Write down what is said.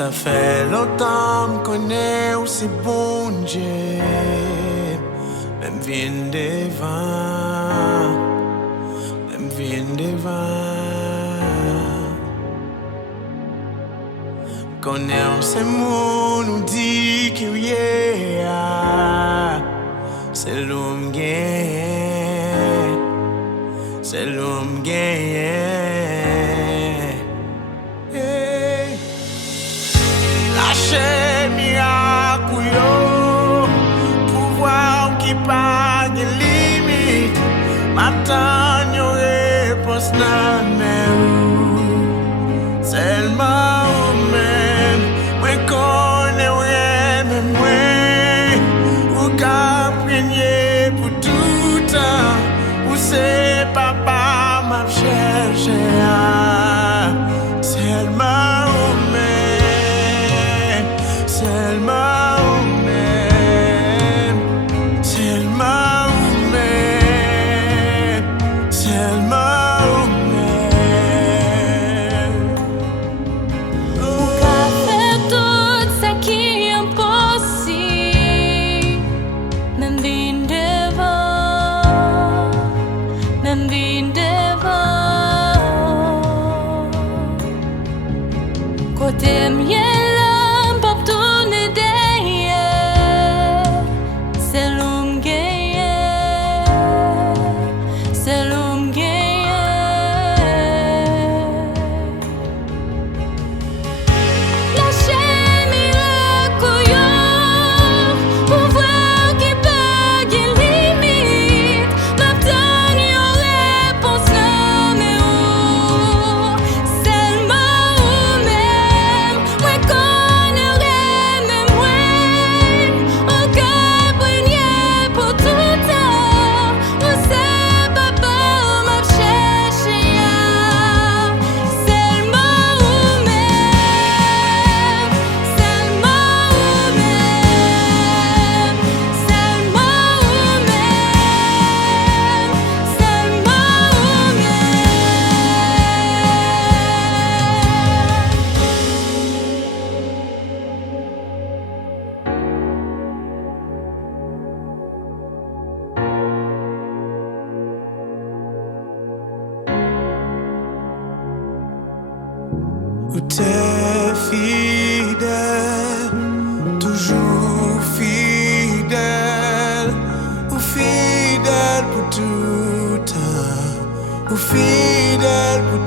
Ça fait longtemps qu'on est aussi bon Dieu. Même vin devant, même vin devant. Qu'on est aussi moun nous dit qu'il y a. C'est l'homme gain, c'est l'homme gain. Lâchez miracle yo, pouvoir qui pas de limite. M'attend yo réponse nan men ou. Seulement ou même, moi connais ouais même moi. Ou ka prenier pour tout temps. Ou c'est papa m'a cherché. Seulement ou même, seulement ou même, seulement ou même, seulement ou même. Ou ka fè tout sa ki impossible. Même vin devant, même vin devant. Côté mien l'homme pas tourner derrière. C'est l'homme gagnant, c'est l'homme gagnant. Lâchez miracle yo, pouvoir qui pas de limite. M'attend yo réponse nan men ou. Seulement ou même, moi connais même moi. Ou ka prenier pour tout temps. Ou c'est papa m'a cherché ya. Seulement ou même, seulement ou même, seulement ou même, seulement ou Ou t'es fidèle, toujours fidèle, ou fidèle pour tout temps, ou fidèle pour